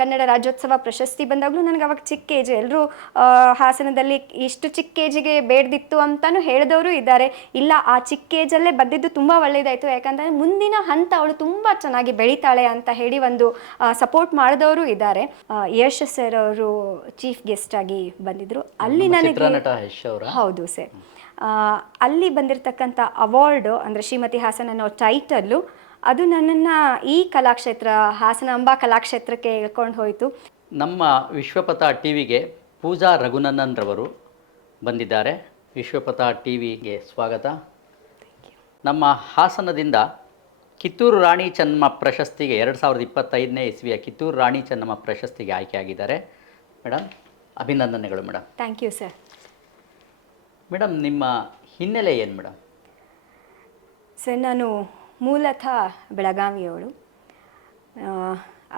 ಕನ್ನಡ ರಾಜ್ಯೋತ್ಸವ ಪ್ರಶಸ್ತಿ ಬಂದಾಗಲೂ ನನಗೆ ಅವಾಗ ಚಿಕ್ಕ ಏಜ್ ಎಲ್ಲರೂ ಹಾಸನದಲ್ಲಿ ಇಷ್ಟು ಚಿಕ್ಕ ಏಜಿಗೆ ಬೇಡ್ದಿತ್ತು ಅಂತಾನು ಹೇಳಿದವರು ಇದ್ದಾರೆ. ಇಲ್ಲ ಆ ಚಿಕ್ಕ ಏಜಲ್ಲೇ ಬಂದಿದ್ದು ತುಂಬ ಒಳ್ಳೆಯದಾಯಿತು ಯಾಕಂದರೆ ಮುಂದಿನ ಹಂತ ಅವಳು ತುಂಬ ಚೆನ್ನಾಗಿ ಬೆಳೀತಾಳೆ ಅಂತ ಹೇಳಿ ಒಂದು ಸಪೋರ್ಟ್ ಮಾಡಿದವರು ಇದ್ದಾರೆ. ಯಶ್ ಸರ್ ಅವರು ಚೀಫ್ ಗೆಸ್ಟ್ ಆಗಿ ಬಂದಿದ್ರು. ಅಲ್ಲಿ ನನಗೆ ಹೌದು ಸರ್ ಅಲ್ಲಿ ಬಂದಿರತಕ್ಕಂಥ ಅವಾರ್ಡು ಅಂದರೆ ಶ್ರೀಮತಿ ಹಾಸನ್ ಅನ್ನೋ ಟೈಟಲ್ಲು ಅದು ನನ್ನನ್ನು ಈ ಕಲಾಕ್ಷೇತ್ರ ಹಾಸನಾಂಬ ಕಲಾಕ್ಷೇತ್ರಕ್ಕೆ ಇಳ್ಕೊಂಡು ಹೋಯಿತು. ನಮ್ಮ ವಿಶ್ವಪಥ ಟಿ ವಿಗೆ ಪೂಜಾ ರಘುನಂದನ್ ರವರು ಬಂದಿದ್ದಾರೆ. ವಿಶ್ವಪಥ ಟಿ ವಿಗೆ ಸ್ವಾಗತ ನಮ್ಮ ಹಾಸನದಿಂದ ಕಿತ್ತೂರು ರಾಣಿ ಚೆನ್ನಮ್ಮ ಪ್ರಶಸ್ತಿಗೆ ಎರಡು ಸಾವಿರದ ಇಪ್ಪತ್ತೈದನೇ ಇಸ್ವಿಯ ಕಿತ್ತೂರು ರಾಣಿ ಚೆನ್ನಮ್ಮ ಪ್ರಶಸ್ತಿಗೆ ಆಯ್ಕೆಯಾಗಿದ್ದಾರೆ. ಮೇಡಮ್ ಅಭಿನಂದನೆಗಳು madam thank you sir madam ನಿಮ್ಮ ಹಿನ್ನೆಲೆ ಏನು ಮೇಡಮ್ ಸರ್ ನಾನು ಮೂಲತಃ ಬೆಳಗಾವಿಯವಳು.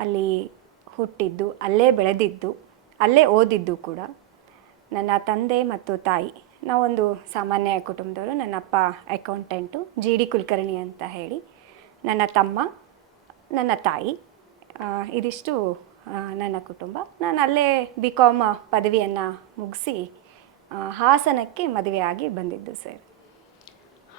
ಅಲ್ಲಿ ಹುಟ್ಟಿದ್ದು, ಅಲ್ಲೇ ಬೆಳೆದಿದ್ದು, ಅಲ್ಲೇ ಓದಿದ್ದು ಕೂಡ ನನ್ನ ತಂದೆ ಮತ್ತು ತಾಯಿ. ನಾವೊಂದು ಸಾಮಾನ್ಯ ಕುಟುಂಬದವರು, ನನ್ನ ಅಪ್ಪ ಅಕೌಂಟೆಂಟು, ಜಿ ಡಿ ಕುಲಕರ್ಣಿ ಅಂತ ಹೇಳಿ. ನನ್ನ ತಮ್ಮ, ನನ್ನ ತಾಯಿ ಇದಿಷ್ಟು ನನ್ನ ಕುಟುಂಬ. ನಾನು ಅಲ್ಲೇ ಬಿ ಕಾಮ್ ಪದವಿಯನ್ನು ಮುಗಿಸಿ ಹಾಸನಕ್ಕೆ ಮದುವೆಯಾಗಿ ಬಂದಿದ್ದು ಸರ್.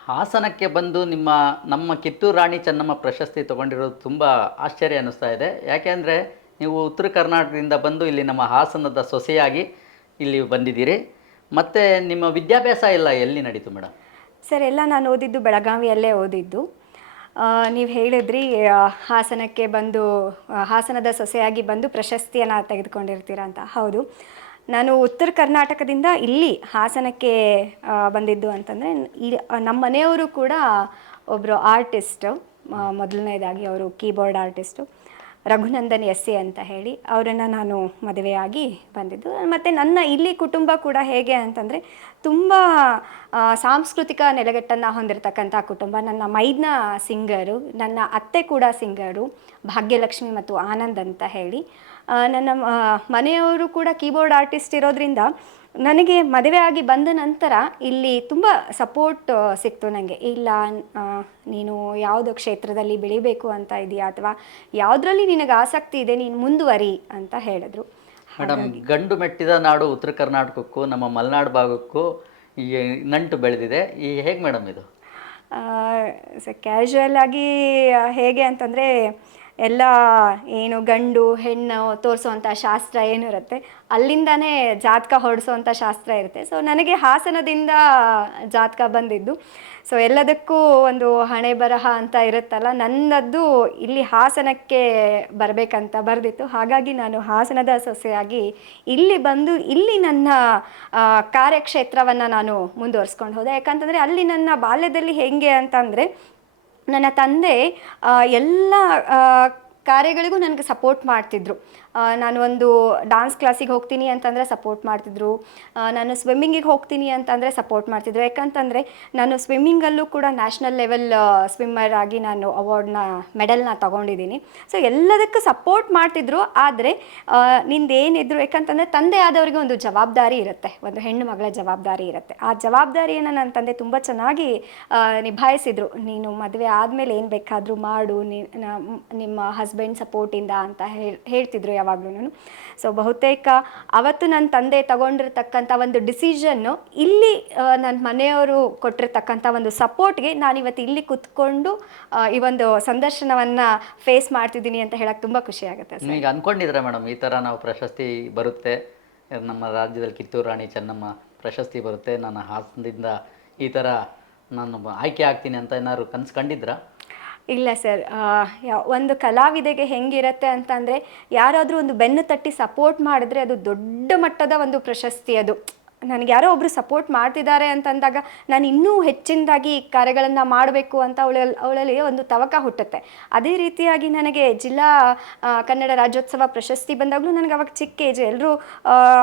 ಹಾಸನಕ್ಕೆ ಬಂದು ನಿಮ್ಮ, ನಮ್ಮ ಕಿತ್ತೂರು ರಾಣಿ ಚೆನ್ನಮ್ಮ ಪ್ರಶಸ್ತಿ ತೊಗೊಂಡಿರೋದು ತುಂಬ ಆಶ್ಚರ್ಯ ಅನ್ನಿಸ್ತಾ ಇದೆ. ಯಾಕೆಂದರೆ ನೀವು ಉತ್ತರ ಕರ್ನಾಟಕದಿಂದ ಬಂದು ಇಲ್ಲಿ ನಮ್ಮ ಹಾಸನದ ಸೊಸೆಯಾಗಿ ಇಲ್ಲಿ ಬಂದಿದ್ದೀರಿ. ಮತ್ತು ನಿಮ್ಮ ವಿದ್ಯಾಭ್ಯಾಸ ಎಲ್ಲ ಎಲ್ಲಿ ನಡೀತು ಮೇಡಮ್? ಸರ್, ಎಲ್ಲ ನಾನು ಓದಿದ್ದು ಬೆಳಗಾವಿಯಲ್ಲೇ ಓದಿದ್ದು. ನೀವು ಹೇಳಿದ್ರಿ ಹಾಸನಕ್ಕೆ ಬಂದು ಹಾಸನದ ಸೊಸೆಯಾಗಿ ಬಂದು ಪ್ರಶಸ್ತಿಯನ್ನು ತೆಗೆದುಕೊಂಡಿರ್ತೀರ ಅಂತ. ಹೌದು. ನಾನು ಉತ್ತರ ಕರ್ನಾಟಕದಿಂದ ಇಲ್ಲಿ ಹಾಸನಕ್ಕೆ ಬಂದಿದ್ದು ಅಂತಂದರೆ ನಮ್ಮ ಮನೆಯವರು ಕೂಡ ಒಬ್ಬರು ಆರ್ಟಿಸ್ಟು ಮೊದಲನೇದಾಗಿ ಅವರು keyboard artist Raghunandan S A ಅಂತ ಹೇಳಿ ಅವರನ್ನು ನಾನು ಮದುವೆಯಾಗಿ ಬಂದಿದ್ದು. ಮತ್ತು ನನ್ನ ಇಲ್ಲಿ ಕುಟುಂಬ ಕೂಡ ಹೇಗೆ ಅಂತಂದರೆ ತುಂಬ ಸಾಂಸ್ಕೃತಿಕ ನೆಲೆಗಟ್ಟನ್ನು ಹೊಂದಿರತಕ್ಕಂಥ ಕುಟುಂಬ. ನನ್ನ ಮೈದ್ನ ಸಿಂಗರು, ನನ್ನ ಅತ್ತೆ ಕೂಡ ಸಿಂಗರು, ಭಾಗ್ಯಲಕ್ಷ್ಮಿ ಮತ್ತು ಆನಂದ್ ಅಂತ ಹೇಳಿ. ನನ್ನ ಮನೆಯವರು ಕೂಡ ಕೀಬೋರ್ಡ್ ಆರ್ಟಿಸ್ಟ್ ಇರೋದ್ರಿಂದ ನನಗೆ ಮದುವೆ ಆಗಿ ಬಂದ ನಂತರ ಇಲ್ಲಿ ತುಂಬ ಸಪೋರ್ಟ್ ಸಿಕ್ತು ನನಗೆ ಇಲ್ಲ ನೀನು ಯಾವುದೋ ಕ್ಷೇತ್ರದಲ್ಲಿ ಬೆಳಿಬೇಕು ಅಂತ ಇದೆಯಾ ಅಥವಾ ಯಾವುದ್ರಲ್ಲಿ ನಿನಗೆ ಆಸಕ್ತಿ ಇದೆ ನೀನು ಮುಂದುವರಿ ಅಂತ ಹೇಳಿದ್ರು. ಮೇಡಮ್ ಗಂಡು ಮೆಟ್ಟಿದ ನಾಡು ಉತ್ತರ ಕರ್ನಾಟಕಕ್ಕೂ ನಮ್ಮ ಮಲೆನಾಡು ಭಾಗಕ್ಕೂ ಈ ನಂಟು ಬೆಳೆದಿದೆ. ಈ ಹೇಗೆ ಮೇಡಮ್ ಇದು? ಕ್ಯಾಶುವಲ್ ಆಗಿ ಹೇಗೆ ಅಂತಂದರೆ ಎಲ್ಲ ಏನು ಗಂಡು, ಹೆಣ್ಣು ತೋರಿಸುವಂಥ ಶಾಸ್ತ್ರ ಏನಿರುತ್ತೆ ಅಲ್ಲಿಂದನೇ ಜಾತಕ ಹೊಡಿಸುವಂಥ ಶಾಸ್ತ್ರ ಇರುತ್ತೆ. ಸೊ ನನಗೆ ಹಾಸನದಿಂದ ಜಾತಕ ಬಂದಿದ್ದು. ಸೊ ಎಲ್ಲದಕ್ಕೂ ಒಂದು ಹಣೆ ಬರಹ ಅಂತ ಇರುತ್ತಲ್ಲ, ನನ್ನದ್ದು ಇಲ್ಲಿ ಹಾಸನಕ್ಕೆ ಬರಬೇಕಂತ ಬರೆದಿತ್ತು. ಹಾಗಾಗಿ ನಾನು ಹಾಸನದ ಸೊಸೆಯಾಗಿ ಇಲ್ಲಿ ಬಂದು ಇಲ್ಲಿ ನನ್ನ ಕಾರ್ಯಕ್ಷೇತ್ರವನ್ನು ನಾನು ಮುಂದುವರ್ಸ್ಕೊಂಡು ಹೋದೆ. ಯಾಕಂತಂದರೆ ಅಲ್ಲಿ ನನ್ನ ಬಾಲ್ಯದಲ್ಲಿ ಹೇಗೆ ಅಂತಂದರೆ ನನ್ನ ತಂದೆ ಎಲ್ಲ ಕಾರ್ಯಗಳಿಗೂ ನನಗೆ ಸಪೋರ್ಟ್ ಮಾಡ್ತಿದ್ರು. ನಾನು ಒಂದು ಡಾನ್ಸ್ ಕ್ಲಾಸಿಗೆ ಹೋಗ್ತೀನಿ ಅಂತಂದರೆ ಸಪೋರ್ಟ್ ಮಾಡ್ತಿದ್ರು. ನಾನು ಸ್ವಿಮ್ಮಿಂಗಿಗೆ ಹೋಗ್ತೀನಿ ಅಂತಂದರೆ ಸಪೋರ್ಟ್ ಮಾಡ್ತಿದ್ರು. ಯಾಕಂತಂದರೆ ನಾನು ಸ್ವಿಮ್ಮಿಂಗಲ್ಲೂ ಕೂಡ ನ್ಯಾಷನಲ್ ಲೆವೆಲ್ ಸ್ವಿಮ್ಮರ್ ಆಗಿ ನಾನು ಅವಾರ್ಡ್ನ ಮೆಡಲ್ನ ತಗೊಂಡಿದ್ದೀನಿ. ಸೊ ಎಲ್ಲದಕ್ಕೂ ಸಪೋರ್ಟ್ ಮಾಡ್ತಿದ್ರು. ಆದರೆ ನಿಂದೇನಿದ್ರು, ಯಾಕಂತಂದರೆ ತಂದೆ ಆದವರಿಗೆ ಒಂದು ಜವಾಬ್ದಾರಿ ಇರುತ್ತೆ. ಒಂದು ಹೆಣ್ಣು ಮಗಳ ಜವಾಬ್ದಾರಿ ಇರುತ್ತೆ. ಆ ಜವಾಬ್ದಾರಿಯನ್ನು ನನ್ನ ತಂದೆ ತುಂಬ ಚೆನ್ನಾಗಿ ನಿಭಾಯಿಸಿದ್ರು. ನೀನು ಮದುವೆ ಆದಮೇಲೆ ಏನು ಬೇಕಾದರೂ ಮಾಡು. ನಿಮ್ಮ ಹಸ್ ಹಸ್ಬೆಂಡ್ ಸಪೋರ್ಟಿಂದ ಅಂತ ಹೇಳ್, ಹೇಳ್ತಿದ್ರು ಯಾವಾಗಲೂ ಸೊ ಬಹುತೇಕ ಅವತ್ತು ನನ್ನ ತಂದೆ ತಗೊಂಡಿರ್ತಕ್ಕಂಥ ಒಂದು ಡಿಸಿಷನ್ನು ಇಲ್ಲಿ ನನ್ನ ಮನೆಯವರು ಕೊಟ್ಟಿರ್ತಕ್ಕಂಥ ಒಂದು ಸಪೋರ್ಟ್ಗೆ ನಾನು ಇವತ್ತು ಇಲ್ಲಿ ಕುತ್ಕೊಂಡು ಈ ಒಂದು ಸಂದರ್ಶನವನ್ನು ಫೇಸ್ ಮಾಡ್ತಿದ್ದೀನಿ ಅಂತ ಹೇಳಕ್ಕೆ ತುಂಬ ಖುಷಿ ಆಗುತ್ತೆ ಈಗ ಅಂದ್ಕೊಂಡಿದ್ರೆ ಮೇಡಮ್, ಈ ಥರ ನಾವು ಪ್ರಶಸ್ತಿ ಬರುತ್ತೆ, ನಮ್ಮ ರಾಜ್ಯದಲ್ಲಿ ಕಿತ್ತೂರು ರಾಣಿ ಚೆನ್ನಮ್ಮ ಪ್ರಶಸ್ತಿ ಬರುತ್ತೆ, ನನ್ನ ಹಾಸನದಿಂದ ಈ ಥರ ನಾನು ಆಯ್ಕೆ ಆಗ್ತೀನಿ ಅಂತ ಏನಾದ್ರು ಕನ್ಸು ಕಂಡಿದ್ರಾ? ಇಲ್ಲ ಸರ್ ಒಂದು ಕಲಾವಿದೆಗೆ ಹೆಂಗಿರತ್ತೆ ಅಂತಂದರೆ ಯಾರಾದರೂ ಒಂದು ಬೆನ್ನು ತಟ್ಟಿ ಸಪೋರ್ಟ್ ಮಾಡಿದ್ರೆ ಅದು ದೊಡ್ಡ ಮಟ್ಟದ ಒಂದು ಪ್ರಶಸ್ತಿ ಅದು. ನನಗೆ ಯಾರೋ ಒಬ್ಬರು ಸಪೋರ್ಟ್ ಮಾಡ್ತಿದ್ದಾರೆ ಅಂತಂದಾಗ ನಾನು ಇನ್ನೂ ಹೆಚ್ಚಿನದಾಗಿ ಕಾರ್ಯಗಳನ್ನು ಮಾಡಬೇಕು ಅಂತ ಅವಳಲ್ಲಿ ಅವಳಲ್ಲಿ ಒಂದು ತವಕ ಹುಟ್ಟುತ್ತೆ. ಅದೇ ರೀತಿಯಾಗಿ ನನಗೆ ಜಿಲ್ಲಾ ಕನ್ನಡ ರಾಜ್ಯೋತ್ಸವ ಪ್ರಶಸ್ತಿ ಬಂದಾಗಲೂ ನನಗೆ ಅವಾಗ ಚಿಕ್ಕ ಏಜ್ ಎಲ್ಲರೂ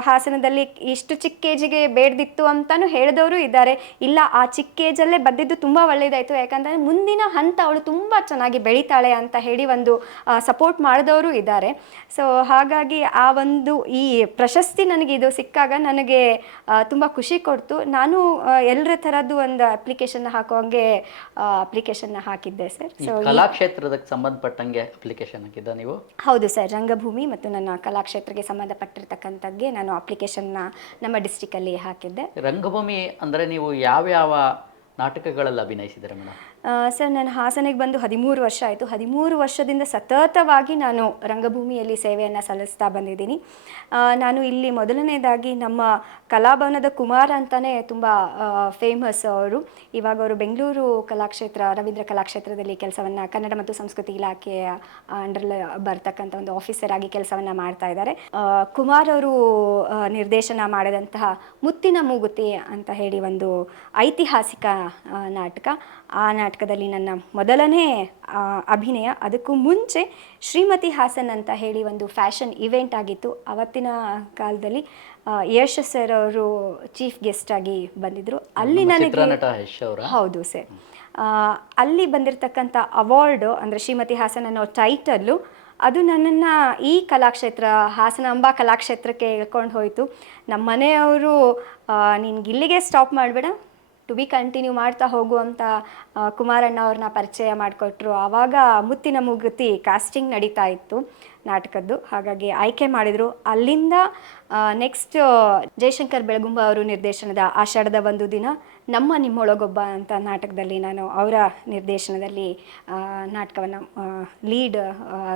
ಹಾಸನದಲ್ಲಿ ಇಷ್ಟು ಚಿಕ್ಕ ಏಜಿಗೆ ಬೇಡ್ದಿತ್ತು ಅಂತಲೂ ಹೇಳಿದವರು ಇದ್ದಾರೆ. ಇಲ್ಲ, ಆ ಚಿಕ್ಕ ಏಜಲ್ಲೇ ಬಂದಿದ್ದು ತುಂಬ ಒಳ್ಳೆಯದಾಯಿತು ಯಾಕಂದರೆ ಮುಂದಿನ ಹಂತ ಅವಳು ತುಂಬ ಚೆನ್ನಾಗಿ ಬೆಳಿತಾಳೆ ಅಂತ ಹೇಳಿ ಒಂದು ಸಪೋರ್ಟ್ ಮಾಡಿದವರು ಇದ್ದಾರೆ. ಸೊ ಹಾಗಾಗಿ ಆ ಒಂದು ಈ ಪ್ರಶಸ್ತಿ ನನಗೆ ಇದು ಸಿಕ್ಕಾಗ ನನಗೆ ತುಂಬ ಖುಷಿ ಕೊಡ್ತು. ನಾನು ಎಲ್ಲರ ಥರದ್ದು ಒಂದು ಅಪ್ಲಿಕೇಶನ್ ಹಾಕುವಂಗೆ ಅಪ್ಲಿಕೇಶನ್ ಹಾಕಿದ್ದೆ ಸರ್. ಸೊ ಸಂಬಂಧಪಟ್ಟಂಗೆ ಅಪ್ಲಿಕೇಶನ್ ಹಾಕಿದ್ದ ನೀವು? ಹೌದು ಸರ್. ರಂಗಭೂಮಿ ಮತ್ತು ನನ್ನ ಕಲಾಕ್ಷೇತ್ರಕ್ಕೆ ಸಂಬಂಧಪಟ್ಟಿರ್ತಕ್ಕಂಥದ್ದೇ ನಾನು ಅಪ್ಲಿಕೇಶನ್ನ ನಮ್ಮ ಡಿಸ್ಟಿಕಲ್ಲಿ ಹಾಕಿದ್ದೆ. ರಂಗಭೂಮಿ ಅಂದರೆ ನೀವು ಯಾವ್ಯಾವ ನಾಟಕಗಳಲ್ಲಿ ಅಭಿನಯಿಸಿದ್ದಾರೆ ಮೇಡಮ್? ಸರ್, ನಾನು ಹಾಸನಿಗೆ ಬಂದು ಹದಿಮೂರು ವರ್ಷ ಆಯಿತು. ಹದಿಮೂರು ವರ್ಷದಿಂದ ಸತತವಾಗಿ ನಾನು ರಂಗಭೂಮಿಯಲ್ಲಿ ಸೇವೆಯನ್ನು ಸಲ್ಲಿಸ್ತಾ ಬಂದಿದ್ದೀನಿ. ನಾನು ಇಲ್ಲಿ ಮೊದಲನೇದಾಗಿ ನಮ್ಮ ಕಲಾಭವನದ ಕುಮಾರ್ ಅಂತಲೇ ತುಂಬ ಫೇಮಸ್ ಅವರು. ಇವಾಗ ಅವರು ಬೆಂಗಳೂರು ಕಲಾಕ್ಷೇತ್ರ, ರವೀಂದ್ರ ಕಲಾಕ್ಷೇತ್ರದಲ್ಲಿ ಕೆಲಸವನ್ನು ಕನ್ನಡ ಮತ್ತು ಸಂಸ್ಕೃತಿ ಇಲಾಖೆಯ ಅಂಡರ್ಲ, ಬರ್ತಕ್ಕಂಥ ಒಂದು ಆಫೀಸರ್ ಆಗಿ ಕೆಲಸವನ್ನು ಮಾಡ್ತಾ ಇದ್ದಾರೆ. ಕುಮಾರ್ ಅವರು ನಿರ್ದೇಶನ ಮಾಡಿದಂತಹ ಮುತ್ತಿನ ಮೂಗುತಿ ಅಂತ ಹೇಳಿ ಒಂದು ಐತಿಹಾಸಿಕ ನಾಟಕ. ಆ ನಾಟಕದಲ್ಲಿ ನನ್ನ ಮೊದಲನೇ ಅಭಿನಯ. ಅದಕ್ಕೂ ಮುಂಚೆ ಶ್ರೀಮತಿ ಹಾಸನ್ ಅಂತ ಹೇಳಿ ಒಂದು ಫ್ಯಾಷನ್ ಇವೆಂಟ್ ಆಗಿತ್ತು. ಅವತ್ತಿನ ಕಾಲದಲ್ಲಿ ಯಶ್ ಸರ್ ಅವರು ಚೀಫ್ ಗೆಸ್ಟ್ ಆಗಿ ಬಂದಿದ್ರು. ಅಲ್ಲಿ ನನಗೆ ಹೌದು ಸರ್. ಅಲ್ಲಿ ಬಂದಿರತಕ್ಕಂಥ ಅವಾರ್ಡು ಅಂದರೆ ಶ್ರೀಮತಿ ಹಾಸನ್ ಅನ್ನೋ ಟೈಟಲ್ಲು ಅದು ನನ್ನನ್ನು ಈ ಕಲಾಕ್ಷೇತ್ರ ಹಾಸನಾಂಬ ಕಲಾಕ್ಷೇತ್ರಕ್ಕೆ ಹೇಳ್ಕೊಂಡು ಹೋಯಿತು. ನಮ್ಮ ಮನೆಯವರು ನಿನ್ಗೆ ಇಲ್ಲಿಗೆ ಸ್ಟಾಪ್ ಮಾಡಬೇಡ. ಟು ಬಿ ಕಂಟಿನ್ಯೂ ಮಾಡ್ತಾ ಹೋಗುವಂಥ ಕುಮಾರಣ್ಣ ಅವ್ರನ್ನ ಪರಿಚಯ ಮಾಡಿಕೊಟ್ರು. ಆವಾಗ ಮುತ್ತಿನ ಮುಗುತಿ ಕಾಸ್ಟಿಂಗ್ ನಡೀತಾ ಇತ್ತು ನಾಟಕದ್ದು. ಹಾಗಾಗಿ ಆಯ್ಕೆ ಮಾಡಿದರು. ಅಲ್ಲಿಂದ ನೆಕ್ಸ್ಟ್ ಜಯಶಂಕರ್ ಬೆಳಗುಂಬ ಅವರು ನಿರ್ದೇಶನದ ಆಷಾಢದ ಒಂದು ದಿನ ನಮ್ಮ ನಿಮ್ಮೊಳಗೊಬ್ಬ ಅಂತ ನಾಟಕದಲ್ಲಿ ನಾನು ಅವರ ನಿರ್ದೇಶನದಲ್ಲಿ ನಾಟಕವನ್ನು ಲೀಡ್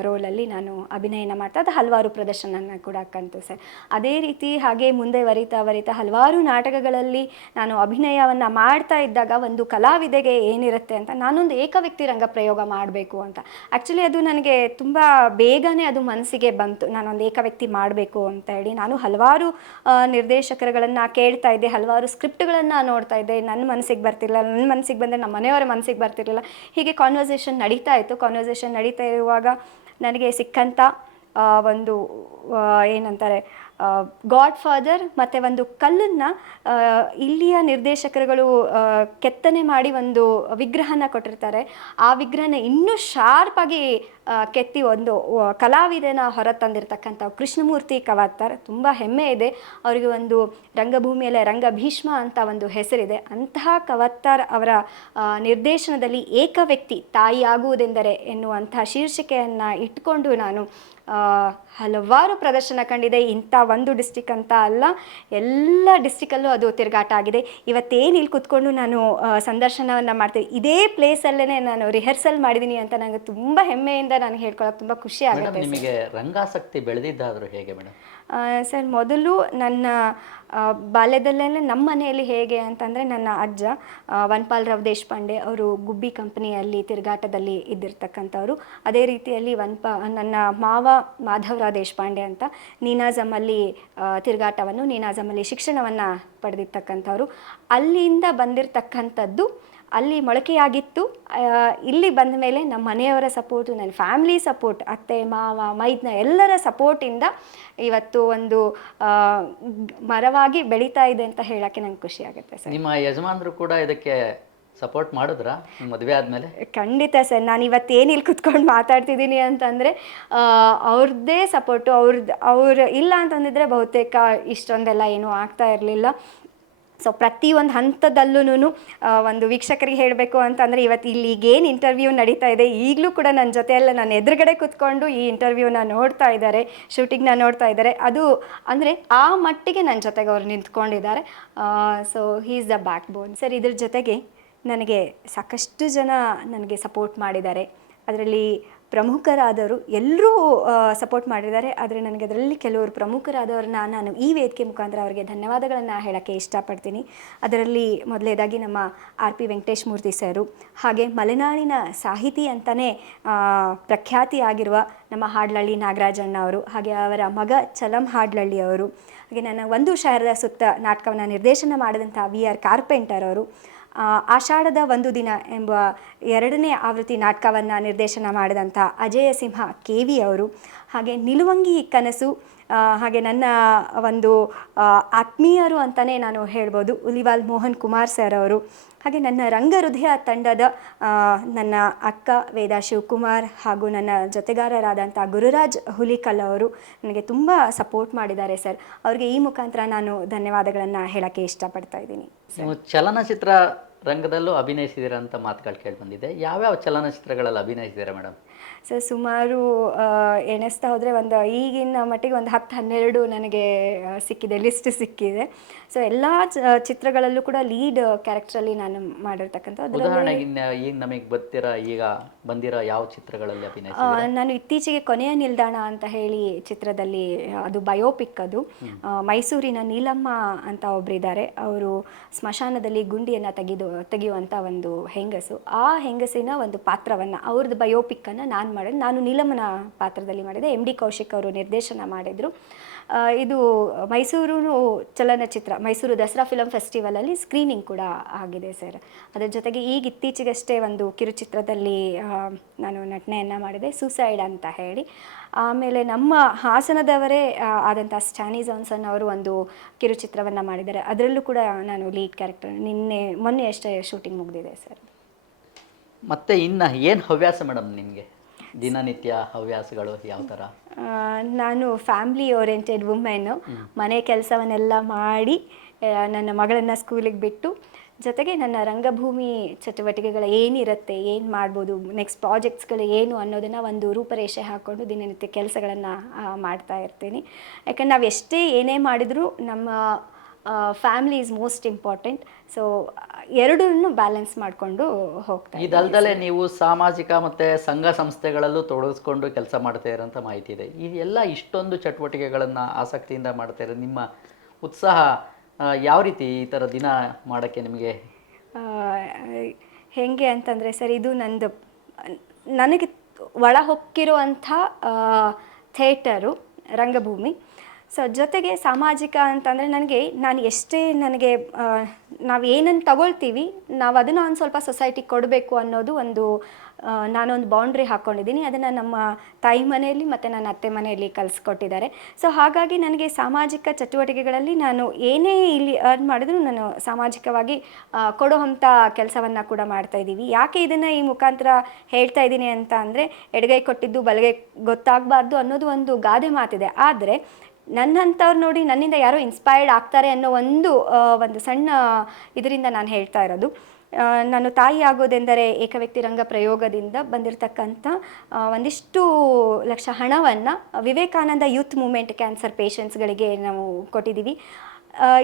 ರೋಲಲ್ಲಿ ನಾನು ಅಭಿನಯನ ಮಾಡ್ತಾ ಅದು ಹಲವಾರು ಪ್ರದರ್ಶನ ಕೂಡ ಕಂತು ಸರ್. ಅದೇ ರೀತಿ ಹಾಗೆ ಮುಂದೆ ವರಿತಾ ವರಿತಾ ಹಲವಾರು ನಾಟಕಗಳಲ್ಲಿ ನಾನು ಅಭಿನಯವನ್ನು ಮಾಡ್ತಾ ಇದ್ದಾಗ ಒಂದು ಕಲಾವಿದೆಗೆ ಏನಿರುತ್ತೆ ಅಂತ ನಾನೊಂದು ಏಕವ್ಯಕ್ತಿ ರಂಗ ಪ್ರಯೋಗ ಮಾಡಬೇಕು ಅಂತ. ಆ್ಯಕ್ಚುಲಿ ಅದು ನನಗೆ ತುಂಬ ಬೇಗನೆ ಅದು ಮನಸ್ಸಿಗೆ ಬಂತು. ನಾನೊಂದು ಏಕವ್ಯಕ್ತಿ ಮಾಡಬೇಕು ಅಂತ ಹೇಳಿ ನಾನು ಹಲವಾರು ನಿರ್ದೇಶಕರುಗಳನ್ನು ಕೇಳ್ತಾ ಇದ್ದೆ, ಹಲವಾರು ಸ್ಕ್ರಿಪ್ಟ್ಗಳನ್ನು ನೋಡ್ತಾ ಇದ್ದೆ. ನನ್ನ ಮನಸ್ಸಿಗೆ ಬರ್ತಿರಲಿಲ್ಲ ನನ್ನ ಮನಸ್ಸಿಗೆ ಬಂದರೆ ನಮ್ಮ ಮನೆಯವರ ಮನಸ್ಸಿಗೆ ಬರ್ತಿರಲಿಲ್ಲ. ಹೀಗೆ ಕಾನ್ವರ್ಸೇಷನ್ ನಡೀತಾ ಇತ್ತು. ಕಾನ್ವರ್ಸೇಷನ್ ನಡೀತಾ ಇರುವಾಗ ನನಗೆ ಸಿಕ್ಕಂಥ ಒಂದು ಏನಂತಾರೆ ಗಾಡ್ ಫಾದರ್ ಮತ್ತು ಒಂದು ಕಲ್ಲನ್ನು ಇಲ್ಲಿಯ ನಿರ್ದೇಶಕರುಗಳು ಕೆತ್ತನೆ ಮಾಡಿ ಒಂದು ವಿಗ್ರಹನ ಕೊಟ್ಟಿರ್ತಾರೆ. ಆ ವಿಗ್ರಹನ ಇನ್ನೂ ಶಾರ್ಪಾಗಿ ಕೆತ್ತಿ ಒಂದು ಕಲಾವಿದನ ಹೊರತಂದಿರ್ತಕ್ಕಂಥ ಕೃಷ್ಣಮೂರ್ತಿ ಕವಾತ್ತಾರ್ ತುಂಬ ಹೆಮ್ಮೆ ಇದೆ. ಅವರಿಗೆ ಒಂದು ರಂಗಭೂಮಿಯಲ್ಲೇ ರಂಗ ಭೀಷ್ಮ ಅಂತ ಒಂದು ಹೆಸರಿದೆ. ಅಂತಹ ಕವತ್ತಾರ್ ಅವರ ನಿರ್ದೇಶನದಲ್ಲಿ ಏಕ ವ್ಯಕ್ತಿ ತಾಯಿಯಾಗುವುದೆಂದರೆ ಎನ್ನುವಂತಹ ಶೀರ್ಷಿಕೆಯನ್ನು ಇಟ್ಕೊಂಡು ನಾನು ಹಲವಾರು ಪ್ರದರ್ಶನ ಕಂಡಿದೆ. ಇಂಥ ಒಂದು ಡಿಸ್ಟಿಕ್ ಅಂತ ಅಲ್ಲ, ಎಲ್ಲ ಡಿಸ್ಟಿಕಲ್ಲೂ ಅದು ತಿರುಗಾಟ ಆಗಿದೆ. ಇವತ್ತೇನು ಇಲ್ಲಿ ಕೂತ್ಕೊಂಡು ನಾನು ಸಂದರ್ಶನವನ್ನು ಮಾಡ್ತೀನಿ. ಇದೇ ಪ್ಲೇಸಲ್ಲೇ ನಾನು ರಿಹರ್ಸಲ್ ಮಾಡಿದ್ದೀನಿ ಅಂತ ನನಗೆ ತುಂಬ ಹೆಮ್ಮೆಯಿಂದ ನಾನು ಹೇಳ್ಕೊಳ್ಳೋಕೆ ತುಂಬ ಖುಷಿ ಆಗುತ್ತೆ. ನಿಮಗೆ ರಂಗಾಸಕ್ತಿ ಬೆಳೆದಿದ್ದಾದರೂ ಹೇಗೆ ಮೇಡಮ್ ಸರ್ ಮೊದಲು ನನ್ನ ಬಾಲ್ಯದಲ್ಲೇ ನಮ್ಮ ಮನೆಯಲ್ಲಿ ಹೇಗೆ ಅಂತಂದರೆ ನನ್ನ ಅಜ್ಜ ವನ್ಪಾಲ್ ರಾವ್ ದೇಶಪಾಂಡೆ ಅವರು ಗುಬ್ಬಿ ಕಂಪ್ನಿಯಲ್ಲಿ ತಿರುಗಾಟದಲ್ಲಿ ಇದ್ದಿರ್ತಕ್ಕಂಥವ್ರು. ಅದೇ ರೀತಿಯಲ್ಲಿ ವನ್ಪಾ ನನ್ನ ಮಾವ ಮಾಧವರಾವ್ ದೇಶಪಾಂಡೆ ಅಂತ ನೀನಾಜಮಲ್ಲಿ ಆ, ತಿರುಗಾಟವನ್ನು ನೀನಾಜಮಲ್ಲಿ ಶಿಕ್ಷಣವನ್ನು ಪಡೆದಿರ್ತಕ್ಕಂಥವ್ರು. ಅಲ್ಲಿಂದ ಬಂದಿರತಕ್ಕಂಥದ್ದು ಅಲ್ಲಿ ಮೊಳಕೆಯಾಗಿತ್ತು. ಇಲ್ಲಿ ಬಂದ ಮೇಲೆ ನಮ್ಮ ಮನೆಯವರ ಸಪೋರ್ಟು ನನ್ನ ಫ್ಯಾಮಿಲಿ ಸಪೋರ್ಟ್ ಅತ್ತೆ ಮಾವ ಮೈದ್ನ ಎಲ್ಲರ ಸಪೋರ್ಟಿಂದ ಇವತ್ತು ಒಂದು ಮರವಾಗಿ ಬೆಳೀತಾ ಇದೆ ಅಂತ ಹೇಳೋಕ್ಕೆ ನಂಗೆ ಖುಷಿ ಆಗುತ್ತೆ ಸರ್. ನಿಮ್ಮ ಯಜಮಾನರು ಕೂಡ ಇದಕ್ಕೆ ಸಪೋರ್ಟ್ ಮಾಡಿದ್ರಾ? ಮದುವೆ ಆದಮೇಲೆ? ಖಂಡಿತ ಸರ್. ನಾನು ಇವತ್ತೇನು ಇಲ್ಲಿ ಕುತ್ಕೊಂಡು ಮಾತಾಡ್ತಿದ್ದೀನಿ ಅಂತಂದರೆ ಅವ್ರದ್ದೇ ಸಪೋರ್ಟು ಅವ್ರದ್ದು ಅವ್ರು ಇಲ್ಲ ಅಂತಂದಿದ್ರೆ ಬಹುತೇಕ ಇಷ್ಟೊಂದೆಲ್ಲ ಏನೂ ಆಗ್ತಾ ಇರಲಿಲ್ಲ. ಸೊ ಪ್ರತಿಯೊಂದು ಹಂತದಲ್ಲೂ ಒಂದು ವೀಕ್ಷಕರಿಗೆ ಹೇಳಬೇಕು ಅಂತಂದರೆ ಇವತ್ತು ಇಲ್ಲಿ ಈಗೇನು ಇಂಟರ್ವ್ಯೂ ನಡೀತಾ ಇದೆ, ಈಗಲೂ ಕೂಡ ನನ್ನ ಜೊತೆಯಲ್ಲ ನಾನು ಎದುರುಗಡೆ ಕೂತ್ಕೊಂಡು ಈ ಇಂಟರ್ವ್ಯೂನ ನೋಡ್ತಾ ಇದ್ದಾರೆ ಶೂಟಿಂಗ್ನ ನೋಡ್ತಾ ಇದ್ದಾರೆ. ಅದು ಅಂದರೆ ಆ ಮಟ್ಟಿಗೆ ನನ್ನ ಜೊತೆಗೆ ಅವರು ನಿಂತ್ಕೊಂಡಿದ್ದಾರೆ. So he is the backbone sir, ಇದ್ರ ಜೊತೆಗೆ ನನಗೆ ಸಾಕಷ್ಟು ಜನ ನನಗೆ ಸಪೋರ್ಟ್ ಮಾಡಿದ್ದಾರೆ. ಅದರಲ್ಲಿ ಪ್ರಮುಖರಾದವರು ಎಲ್ಲರೂ ಸಪೋರ್ಟ್ ಮಾಡಿದ್ದಾರೆ. ಆದರೆ ನನಗೆ ಅದರಲ್ಲಿ ಕೆಲವರು ಪ್ರಮುಖರಾದವ್ರನ್ನ ನಾನು ಈ ವೇದಿಕೆ ಮುಖಾಂತರ ಅವರಿಗೆ ಧನ್ಯವಾದಗಳನ್ನು ಹೇಳೋಕ್ಕೆ ಇಷ್ಟಪಡ್ತೀನಿ. ಅದರಲ್ಲಿ ಮೊದಲೇದಾಗಿ ನಮ್ಮ R P Venkatesh Murthy sir, ಹಾಗೆ ಮಲೆನಾಡಿನ ಸಾಹಿತಿ ಅಂತಲೇ ಪ್ರಖ್ಯಾತಿಯಾಗಿರುವ ನಮ್ಮ ಹಾಡ್ಲಳ್ಳಿ ನಾಗರಾಜಣ್ಣ ಅವರು, ಹಾಗೆ ಅವರ ಮಗ ಚಲಂ ಹಾಡ್ಲಳ್ಳಿ ಅವರು, ಹಾಗೆ ನನ್ನ ಒಂದು ಶಹರದ ಸುತ್ತ ನಾಟಕವನ್ನು ನಿರ್ದೇಶನ ಮಾಡಿದಂಥ ವಿ ಆರ್ ಕಾರ್ಪೆಂಟರ್ ಅವರು ಆಷಾಢದ ಒಂದು ದಿನ ಎಂಬ ಎರಡನೇ ಆವೃತ್ತಿ ನಾಟಕವನ್ನು ನಿರ್ದೇಶನ ಮಾಡಿದಂಥ ಅಜಯ ಸಿಂಹ ಕೆ ವಿ ಅವರು. ಹಾಗೆ ನಿಲುವಂಗಿ ಕನಸು ಹಾಗೆ ನನ್ನ ಒಂದು ಆತ್ಮೀಯರು ಅಂತಲೇ ನಾನು ಹೇಳ್ಬೋದು. ಉಲಿವಾಲ್ ಮೋಹನ್ ಕುಮಾರ್ ಸರ್ ಅವರು. ಹಾಗೆ ನನ್ನ ರಂಗ ಹೃದಯ ತಂಡದ ನನ್ನ ಅಕ್ಕ ವೇದ ಶಿವಕುಮಾರ್ ಹಾಗೂ ನನ್ನ ಜೊತೆಗಾರರಾದಂಥ ಗುರುರಾಜ್ ಹುಲಿಕಲ್ ಅವರು ನನಗೆ ತುಂಬ ಸಪೋರ್ಟ್ ಮಾಡಿದ್ದಾರೆ ಸರ್. ಅವ್ರಿಗೆ ಈ ಮುಖಾಂತರ ನಾನು ಧನ್ಯವಾದಗಳನ್ನು ಹೇಳೋಕ್ಕೆ ಇಷ್ಟಪಡ್ತಾ ಇದ್ದೀನಿ ನೀವು ಚಲನಚಿತ್ರ ರಂಗದಲ್ಲೂ ಅಭಿನಯಿಸಿದ್ದೀರಾ ಅಂತ ಮಾತುಗಳು ಕೇಳಿ ಬಂದಿದೆ. ಯಾವ್ಯಾವ ಚಲನಚಿತ್ರಗಳಲ್ಲಿ ಅಭಿನಯಿಸಿದ್ದೀರಾ ಮೇಡಮ್? ಸರ್ ಸುಮಾರು ಎಣಿಸ್ತಾ ಹೋದರೆ ಒಂದು ಈಗಿನ ಮಟ್ಟಿಗೆ ಒಂದು ಹತ್ತು ಹನ್ನೆರಡು ನನಗೆ ಸಿಕ್ಕಿದೆ ಲಿಸ್ಟ್ ಸಿಕ್ಕಿದೆ. ಸೊ ಎಲ್ಲ ಚಿತ್ರಗಳಲ್ಲೂ ಕೂಡ ಲೀಡ್ ಕ್ಯಾರೆಕ್ಟ್ರಲ್ಲಿ ನಾನು ಮಾಡಿರ್ತಕ್ಕಂಥ ಈಗ ನಮಗೆ ಬರ್ತಿರೋ ಈಗ ಬಂದಿರೋ ಯಾವ ಚಿತ್ರಗಳಲ್ಲಿ ನಾನು ಇತ್ತೀಚೆಗೆ ಕೊನೆಯ ನಿಲ್ದಾಣ ಅಂತ ಹೇಳಿ ಚಿತ್ರದಲ್ಲಿ ಅದು ಬಯೋಪಿಕ್ ಅದು. ಮೈಸೂರಿನ ನೀಲಮ್ಮ ಅಂತ ಒಬ್ಬರಿದ್ದಾರೆ ಅವರು ಸ್ಮಶಾನದಲ್ಲಿ ಗುಂಡಿಯನ್ನು ತೆಗೆದು ತೆಗೆಯುವಂಥ ಒಂದು ಹೆಂಗಸು. ಆ ಹೆಂಗಸಿನ ಒಂದು ಪಾತ್ರವನ್ನು ಅವ್ರದ್ದು ಬಯೋಪಿಕ್ಕನ್ನು ನಾನು ಮಾಡಿದೆ ನಾನು ನೀಲಮ್ಮನ ಪಾತ್ರದಲ್ಲಿ ಮಾಡಿದೆ ಎಂ ಡಿ ಕೌಶಿಕ್ ಅವರು ನಿರ್ದೇಶನ ಮಾಡಿದರು. ಇದು ಮೈಸೂರು ಚಲನಚಿತ್ರ, ಮೈಸೂರು ದಸರಾ ಫಿಲಂ ಫೆಸ್ಟಿವಲಲ್ಲಿ ಸ್ಕ್ರೀನಿಂಗ್ ಕೂಡ ಆಗಿದೆ ಸರ್. ಅದರ ಜೊತೆಗೆ ಈಗ ಇತ್ತೀಚೆಗಷ್ಟೇ ಒಂದು ಕಿರುಚಿತ್ರದಲ್ಲಿ ನಾನು ನಟನೆಯನ್ನು ಮಾಡಿದೆ ಸೂಸೈಡ್ ಅಂತ ಹೇಳಿ. ಆಮೇಲೆ ನಮ್ಮ ಹಾಸನದವರೇ ಆದಂಥ ಸ್ಟ್ಯಾನಿ ಜಾನ್ಸನ್ ಅವರು ಒಂದು ಕಿರುಚಿತ್ರವನ್ನು ಮಾಡಿದ್ದಾರೆ. ಅದರಲ್ಲೂ ಕೂಡ ನಾನು ಲೀಡ್ ಕ್ಯಾರೆಕ್ಟರ್ ನಿನ್ನೆ ಮೊನ್ನೆ ಅಷ್ಟೇ ಶೂಟಿಂಗ್ ಮುಗಿದಿದೆ ಸರ್. ಮತ್ತೆ ಇನ್ನು ಏನು ಹವ್ಯಾಸ ಮೇಡಮ್ ನಿಮಗೆ? ದಿನನಿತ್ಯ ಹವ್ಯಾಸಗಳು ಯಾವ ಥರ ನಾನು ಫ್ಯಾಮ್ಲಿ ಓರಿಯೆಂಟೆಡ್ ವುಮೆನ್ನು ಮನೆ ಕೆಲಸವನ್ನೆಲ್ಲ ಮಾಡಿ ನನ್ನ ಮಗಳನ್ನು ಸ್ಕೂಲಿಗೆ ಬಿಟ್ಟು ಜೊತೆಗೆ ನನ್ನ ರಂಗಭೂಮಿ ಚಟುವಟಿಕೆಗಳು ಏನಿರುತ್ತೆ ಏನು ಮಾಡ್ಬೋದು ನೆಕ್ಸ್ಟ್ ಪ್ರಾಜೆಕ್ಟ್ಸ್ಗಳು ಏನು ಅನ್ನೋದನ್ನು ಒಂದು ರೂಪರೇಷೆ ಹಾಕ್ಕೊಂಡು ದಿನನಿತ್ಯ ಕೆಲಸಗಳನ್ನು ಮಾಡ್ತಾ ಇರ್ತೀನಿ. ಯಾಕಂದ್ರೆ ನಾವು ಎಷ್ಟೇ ಏನೇ ಮಾಡಿದರೂ ನಮ್ಮ family is most important so ಎರಡನ್ನು ಬ್ಯಾಲೆನ್ಸ್ ಮಾಡಿಕೊಂಡು ಹೋಗ್ತಾ. ಇದಲ್ದಲೆ ನೀವು ಸಾಮಾಜಿಕ ಮತ್ತು ಸಂಘ ಸಂಸ್ಥೆಗಳಲ್ಲೂ ತೊಡಗಿಸ್ಕೊಂಡು ಕೆಲಸ ಮಾಡ್ತಾ ಇರೋಂಥ ಮಾಹಿತಿ ಇದೆ. ಇದೆಲ್ಲ ಇಷ್ಟೊಂದು ಚಟುವಟಿಕೆಗಳನ್ನು ಆಸಕ್ತಿಯಿಂದ ಮಾಡ್ತಾ ಇರೋ ನಿಮ್ಮ ಉತ್ಸಾಹ ಯಾವ ರೀತಿ ಈ ಥರ ದಿನ ಮಾಡೋಕ್ಕೆ ನಿಮಗೆ? ಹೆಂಗೆ ಅಂತಂದರೆ ಸರ್ ಇದು ನಂದು ನನಗೆ ಒಳ ಹೊಕ್ಕಿರುವಂಥ ಥೇಟರು ರಂಗಭೂಮಿ. ಸೊ ಜೊತೆಗೆ ಸಾಮಾಜಿಕ ಅಂತಂದರೆ ನನಗೆ, ನಾನು ಎಷ್ಟೇ ನನಗೆ ನಾವು ಏನನ್ನು ತಗೊಳ್ತೀವಿ, ನಾವು ಅದನ್ನು ಒಂದು ಸ್ವಲ್ಪ ಸೊಸೈಟಿಗೆ ಕೊಡಬೇಕು ಅನ್ನೋದು ಒಂದು ನಾನೊಂದು ಬೌಂಡ್ರಿ ಹಾಕ್ಕೊಂಡಿದ್ದೀನಿ ಅದನ್ನು ನಮ್ಮ ತಾಯಿ ಮನೆಯಲ್ಲಿ ಮತ್ತು ನನ್ನ ಅತ್ತೆ ಮನೆಯಲ್ಲಿ ಕಲಿಸ್ಕೊಟ್ಟಿದ್ದಾರೆ. ಸೊ ಹಾಗಾಗಿ ನನಗೆ ಸಾಮಾಜಿಕ ಚಟುವಟಿಕೆಗಳಲ್ಲಿ ನಾನು ಏನೇ ಇಲ್ಲಿ ಅರ್ನ್ ಮಾಡಿದ್ರು ನಾನು ಸಾಮಾಜಿಕವಾಗಿ ಕೊಡೋ ಕೊಡುವಂಥ ಕೆಲಸವನ್ನು ಕೂಡ ಮಾಡ್ತಾ ಇದ್ದೀವಿ. ಯಾಕೆ ಇದನ್ನು ಈ ಮುಖಾಂತರ ಹೇಳ್ತಾ ಇದ್ದೀನಿ ಅಂತ ಅಂದರೆ, ಎಡಗೈ ಕೊಟ್ಟಿದ್ದು ಬಲಗೈ ಗೊತ್ತಾಗಬಾರ್ದು ಅನ್ನೋದು ಒಂದು ಗಾದೆ ಮಾತಿದೆ. ಆದರೆ ನನ್ನಂಥವ್ರು ನೋಡಿ ನನ್ನಿಂದ ಯಾರೋ ಇನ್ಸ್ಪೈರ್ಡ್ ಆಗ್ತಾರೆ ಅನ್ನೋ ಒಂದು ಒಂದು ಸಣ್ಣ ಇದರಿಂದ ನಾನು ಹೇಳ್ತಾ ಇರೋದು. ನಾನು ತಾಯಿ ಆಗೋದೆಂದರೆ ಏಕವ್ಯಕ್ತಿ ರಂಗ ಪ್ರಯೋಗದಿಂದ ಬಂದಿರತಕ್ಕಂಥ ಒಂದಿಷ್ಟು ಲಕ್ಷ ಹಣವನ್ನು ವಿವೇಕಾನಂದ ಯೂತ್ ಮೂಮೆಂಟ್ ಕ್ಯಾನ್ಸರ್ ಪೇಷಂಟ್ಸ್ಗಳಿಗೆ ನಾವು ಕೊಟ್ಟಿದ್ದೀವಿ.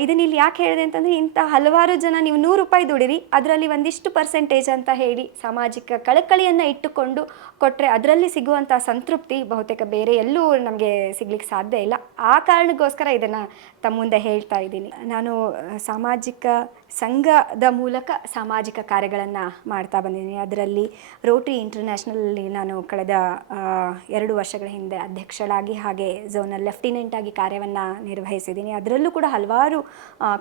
ಇದನ್ನ ಇಲ್ಲಿ ಯಾಕೆ ಹೇಳಿದೆ ಅಂತಂದರೆ ಇಂಥ ಹಲವಾರು ಜನ ನೀವು ನೂರು ರೂಪಾಯಿ ದುಡಿರಿ, ಅದರಲ್ಲಿ ಒಂದಿಷ್ಟು ಪರ್ಸೆಂಟೇಜ್ ಅಂತ ಹೇಳಿ ಸಾಮಾಜಿಕ ಕಳಕಳಿಯನ್ನು ಇಟ್ಟುಕೊಂಡು ಕೊಟ್ಟರೆ ಅದರಲ್ಲಿ ಸಿಗುವಂಥ ಸಂತೃಪ್ತಿ ಬಹುತೇಕ ಬೇರೆ ಎಲ್ಲೂ ನಮಗೆ ಸಿಗ್ಲಿಕ್ಕೆ ಸಾಧ್ಯ ಇಲ್ಲ. ಆ ಕಾರಣಕ್ಕೋಸ್ಕರ ಇದನ್ನು ತಮ್ಮ ಮುಂದೆ ಹೇಳ್ತಾ ಇದ್ದೀನಿ. ನಾನು ಸಾಮಾಜಿಕ ಸಂಘದ ಮೂಲಕ ಸಾಮಾಜಿಕ ಕಾರ್ಯಗಳನ್ನು ಮಾಡ್ತಾ ಬಂದಿದ್ದೀನಿ. ಅದರಲ್ಲಿ ರೋಟರಿ ಇಂಟರ್ನ್ಯಾಷನಲ್ಲಿ ನಾನು ಕಳೆದ ಎರಡು ವರ್ಷಗಳ ಹಿಂದೆ ಅಧ್ಯಕ್ಷಳಾಗಿ ಹಾಗೆ ಝೋನಲ್ ಲೆಫ್ಟಿನೆಂಟ್ ಆಗಿ ಕಾರ್ಯವನ್ನು ನಿರ್ವಹಿಸಿದ್ದೀನಿ. ಅದರಲ್ಲೂ ಕೂಡ ಹಲವಾರು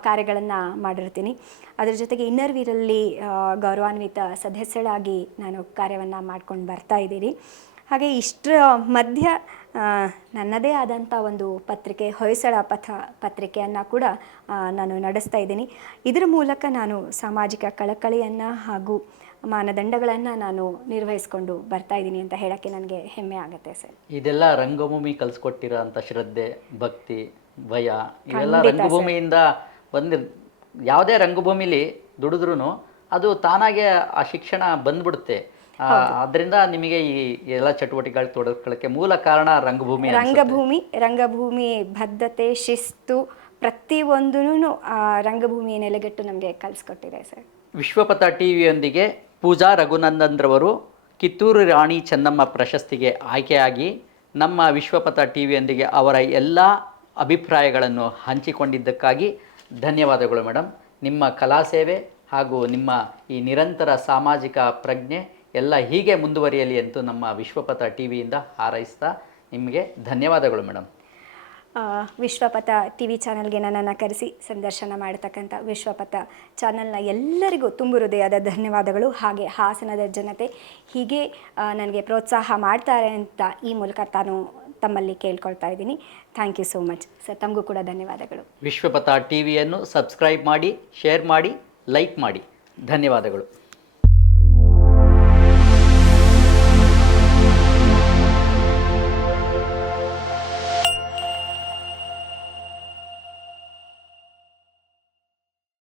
ಕಾರ್ಯಗಳನ್ನು ಮಾಡಿರ್ತೀನಿ. ಅದರ ಜೊತೆಗೆ ಇನ್ನರ್ ವೀರಲ್ಲಿ ಗೌರವಾನ್ವಿತ ಸದಸ್ಯಳಾಗಿ ನಾನು ಕಾರ್ಯವನ್ನು ಮಾಡ್ಕೊಂಡು ಬರ್ತಾ ಇದ್ದೀನಿ. ಹಾಗೆ ಇಷ್ಟರ ಮಧ್ಯ ನನ್ನದೇ ಆದಂಥ ಒಂದು ಪತ್ರಿಕೆ ಹೊಯ್ಸಳ ಪಥ ಪತ್ರಿಕೆಯನ್ನು ಕೂಡ ನಾನು ನಡೆಸ್ತಾ ಇದ್ದೀನಿ. ಇದರ ಮೂಲಕ ನಾನು ಸಾಮಾಜಿಕ ಕಳಕಳಿಯನ್ನು ಹಾಗೂ ಮಾನದಂಡಗಳನ್ನು ನಾನು ನಿರ್ವಹಿಸ್ಕೊಂಡು ಬರ್ತಾ ಇದ್ದೀನಿ ಅಂತ ಹೇಳೋಕ್ಕೆ ನನಗೆ ಹೆಮ್ಮೆ ಆಗುತ್ತೆ ಸರ್. ಇದೆಲ್ಲ ರಂಗಭೂಮಿ ಕಲಿಸ್ಕೊಟ್ಟಿರೋ ಅಂಥ ಶ್ರದ್ಧೆ ಭಕ್ತಿ ಭಯ ಇವೆಲ್ಲ ರಂಗಭೂಮಿಯಿಂದ ಒಂದು ಯಾವುದೇ ರಂಗಭೂಮಿಲಿ ದುಡಿದ್ರೂ ಅದು ತಾನಾಗೆ ಆ ಶಿಕ್ಷಣ ಬಂದ್ಬಿಡುತ್ತೆ. ಅದರಿಂದ ನಿಮಗೆ ಈ ಎಲ್ಲ ಚಟುವಟಿಕೆಗಳು ತೊಡಕೊಳ್ಳಕ್ಕೆ ಮೂಲ ಕಾರಣ ರಂಗಭೂಮಿ. ರಂಗಭೂಮಿ ರಂಗಭೂಮಿ ಬದ್ಧತೆ ಶಿಸ್ತು ಪ್ರತಿಯೊಂದೂ ರಂಗಭೂಮಿ ನೆಲೆಗಟ್ಟು ನಮಗೆ ಕಲಿಸ್ಕೊಟ್ಟಿದೆ ಸರ್. ವಿಶ್ವಪಥ ಟಿವಿಯೊಂದಿಗೆ ಪೂಜಾ ರಘುನಂದನ್ರವರು ಕಿತ್ತೂರು ರಾಣಿ ಚೆನ್ನಮ್ಮ ಪ್ರಶಸ್ತಿಗೆ ಆಯ್ಕೆಯಾಗಿ ನಮ್ಮ ವಿಶ್ವಪಥ ಟಿವಿಯೊಂದಿಗೆ ಅವರ ಎಲ್ಲ ಅಭಿಪ್ರಾಯಗಳನ್ನು ಹಂಚಿಕೊಂಡಿದ್ದಕ್ಕಾಗಿ ಧನ್ಯವಾದಗಳು ಮೇಡಮ್. ನಿಮ್ಮ ಕಲಾ ಸೇವೆ ಹಾಗೂ ನಿಮ್ಮ ಈ ನಿರಂತರ ಸಾಮಾಜಿಕ ಪ್ರಜ್ಞೆ ಎಲ್ಲ ಹೀಗೆ ಮುಂದುವರಿಯಲಿ ಎಂದು ನಮ್ಮ ವಿಶ್ವಪಥ ಟಿ ವಿಯಿಂದ ಹಾರೈಸ್ತಾ ನಿಮಗೆ ಧನ್ಯವಾದಗಳು ಮೇಡಮ್ ವಿಶ್ವಪಥ ಟಿ ವಿ ಚಾನಲ್ಗೆ ನನ್ನನ್ನು ಕರೆಸಿ ಸಂದರ್ಶನ ಮಾಡತಕ್ಕಂಥ ವಿಶ್ವಪಥ ಚಾನಲ್ನ ಎಲ್ಲರಿಗೂ ತುಂಬು ಹೃದಯದ ಧನ್ಯವಾದಗಳು. ಹಾಗೆ ಹಾಸನದ ಜನತೆ ಹೀಗೆ ನನಗೆ ಪ್ರೋತ್ಸಾಹ ಮಾಡ್ತಾರೆ ಅಂತ ಈ ಮೂಲಕ ತಾನು ತಮ್ಮಲ್ಲಿ ಕೇಳ್ಕೊಳ್ತಾ ಇದ್ದೀನಿ. Thank you so much. Sir ತಮಗೂ ಕೂಡ ಧನ್ಯವಾದಗಳು. ವಿಶ್ವಪಥ ಟಿ ವಿಯನ್ನು ಸಬ್ಸ್ಕ್ರೈಬ್ ಮಾಡಿ ಶೇರ್ ಮಾಡಿ ಲೈಕ್ ಮಾಡಿ. ಧನ್ಯವಾದಗಳು.